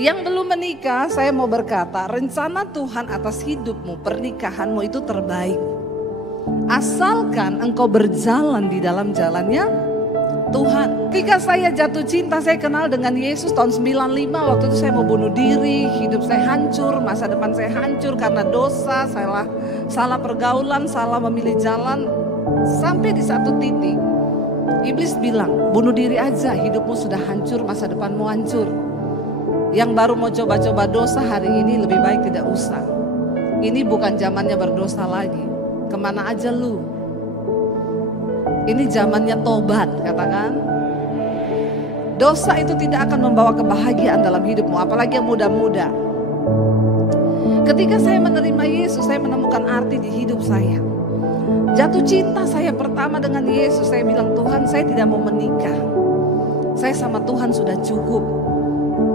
Yang belum menikah, saya mau berkata, rencana Tuhan atas hidupmu, pernikahanmu itu terbaik. Asalkan engkau berjalan di dalam jalannya Tuhan. Ketika saya jatuh cinta, saya kenal dengan Yesus tahun 95. Waktu itu saya mau bunuh diri, hidup saya hancur, masa depan saya hancur karena dosa, salah pergaulan, salah memilih jalan. Sampai di satu titik, iblis bilang, bunuh diri aja, hidupmu sudah hancur, masa depanmu hancur. Yang baru mau coba-coba dosa hari ini lebih baik tidak usah. Ini bukan zamannya berdosa lagi. Kemana aja lu? Ini zamannya tobat, katakan. Dosa itu tidak akan membawa kebahagiaan dalam hidupmu, apalagi yang muda-muda. Ketika saya menerima Yesus, saya menemukan arti di hidup saya. Jatuh cinta saya pertama dengan Yesus, saya bilang, Tuhan, saya tidak mau menikah. Saya sama Tuhan sudah cukup.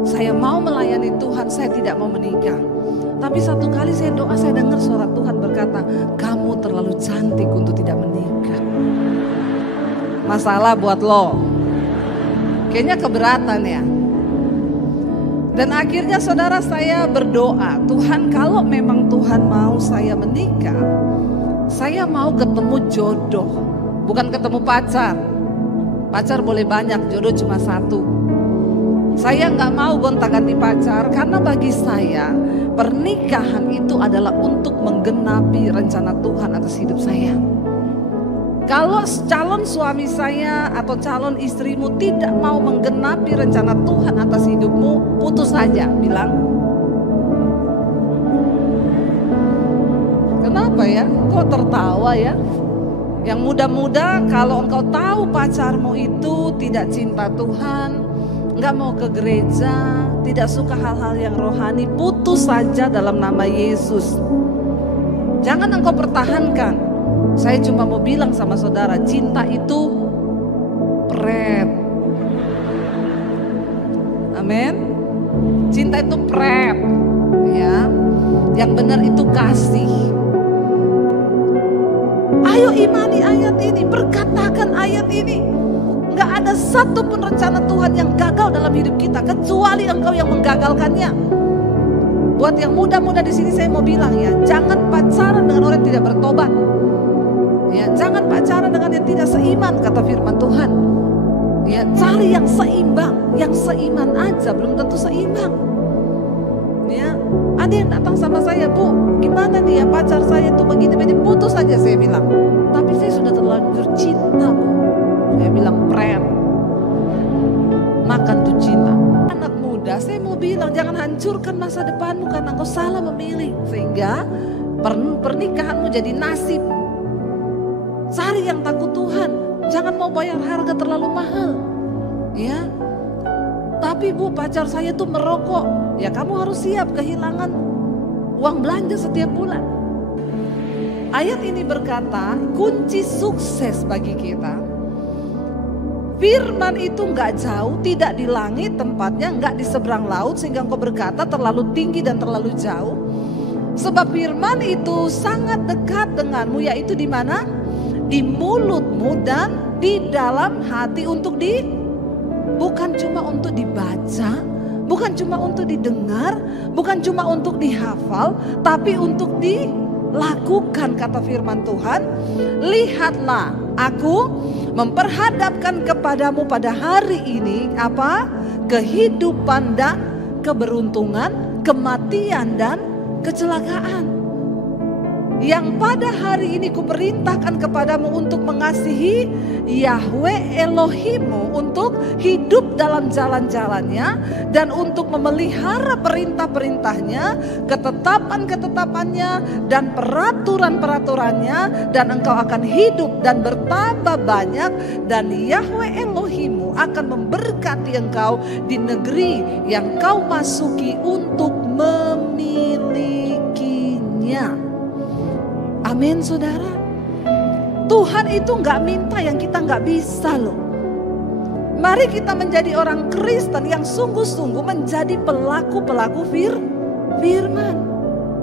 Saya mau melayani Tuhan, saya tidak mau menikah. Tapi satu kali saya doa, saya dengar suara Tuhan berkata, kamu terlalu cantik untuk tidak menikah. Masalah buat lo. Kayaknya keberatan ya. Dan akhirnya saudara, saya berdoa, Tuhan, kalau memang Tuhan mau saya menikah, saya mau ketemu jodoh, bukan ketemu pacar. Pacar boleh banyak, jodoh cuma satu. Saya nggak mau gonta-ganti pacar, karena bagi saya pernikahan itu adalah untuk menggenapi rencana Tuhan atas hidup saya. Kalau calon suami saya atau calon istrimu tidak mau menggenapi rencana Tuhan atas hidupmu, putus saja, bilang. Kenapa ya? Kok tertawa ya? Yang muda-muda, kalau engkau tahu pacarmu itu tidak cinta Tuhan, nggak mau ke gereja, tidak suka hal-hal yang rohani, putus saja dalam nama Yesus. Jangan engkau pertahankan. Saya cuma mau bilang sama saudara, cinta itu prep. Amin. Cinta itu prep, ya. Yang benar itu kasih. Ayo imani ayat ini, berkatakan ayat ini. Gak ada satu pun rencana Tuhan yang gagal dalam hidup kita, kecuali engkau yang menggagalkannya. Buat yang muda-muda di sini saya mau bilang ya, jangan pacaran dengan orang yang tidak bertobat. Ya, jangan pacaran dengan yang tidak seiman, kata firman Tuhan. Ya, cari yang seiman aja, belum tentu seimbang. Ya, ada yang datang sama saya, Bu, gimana nih ya pacar saya itu begini-begini, putus saja saya bilang. Tapi saya sudah terlanjur cinta, Bu. Saya bilang, pren, makan tuh cinta. Anak muda, saya mau bilang jangan hancurkan masa depanmu karena engkau salah memilih. Sehingga pernikahanmu jadi nasib. Cari yang takut Tuhan, jangan mau bayar harga terlalu mahal. Ya, tapi Bu, pacar saya tuh merokok. Ya kamu harus siap kehilangan uang belanja setiap bulan. Ayat ini berkata, kunci sukses bagi kita, firman itu nggak jauh, tidak di langit tempatnya, nggak di seberang laut sehingga engkau berkata terlalu tinggi dan terlalu jauh. Sebab firman itu sangat dekat denganmu, yaitu di mana? Di mulutmu dan di dalam hati, untuk bukan cuma untuk dibaca, bukan cuma untuk didengar, bukan cuma untuk dihafal, tapi untuk dilakukan, kata firman Tuhan. Lihatlah, aku memperhadapkan kepadamu pada hari ini apa? Kehidupan dan keberuntungan, kematian dan kecelakaan. Yang pada hari ini kuperintahkan kepadamu untuk mengasihi Yahweh Elohimmu, untuk hidup dalam jalan-jalannya, dan untuk memelihara perintah-perintahnya, ketetapan-ketetapannya, dan peraturan-peraturannya, dan engkau akan hidup dan bertambah banyak, dan Yahweh Elohimmu akan memberkati engkau di negeri yang kau masuki untuk memilikinya. Amin, saudara. Tuhan itu gak minta yang kita gak bisa loh. Mari kita menjadi orang Kristen yang sungguh-sungguh menjadi pelaku-pelaku firman.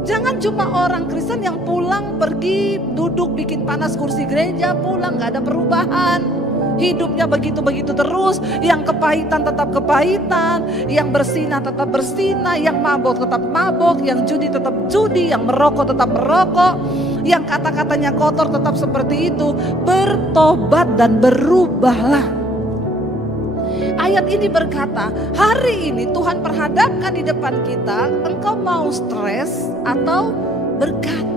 Jangan cuma orang Kristen yang pulang pergi duduk bikin panas kursi gereja, pulang gak ada perubahan. Hidupnya begitu-begitu terus, yang kepahitan tetap kepahitan, yang bersinah tetap bersinah, yang mabok tetap mabok, yang judi tetap judi, yang merokok tetap merokok, yang kata-katanya kotor tetap seperti itu. Bertobat dan berubahlah. Ayat ini berkata, hari ini Tuhan perhadapkan di depan kita, engkau mau stres atau berkat?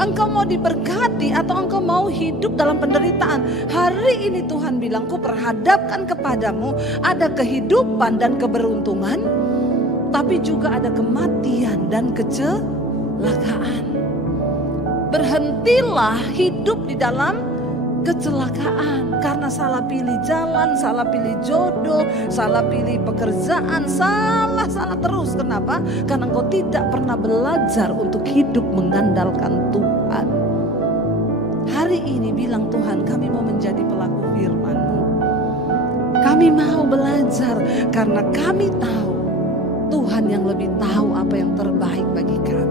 Engkau mau diberkati atau engkau mau hidup dalam penderitaan? Hari ini Tuhan bilang, ku perhadapkan kepadamu ada kehidupan dan keberuntungan, tapi juga ada kematian dan kecelakaan. Berhentilah hidup di dalam kecelakaan karena salah pilih jalan, salah pilih jodoh, salah pilih pekerjaan, salah terus. Kenapa? Karena engkau tidak pernah belajar untuk hidup mengandalkan Tuhan. Hari ini bilang Tuhan, kami mau menjadi pelaku firman-Mu. Kami mau belajar karena kami tahu Tuhan yang lebih tahu apa yang terbaik bagi kami.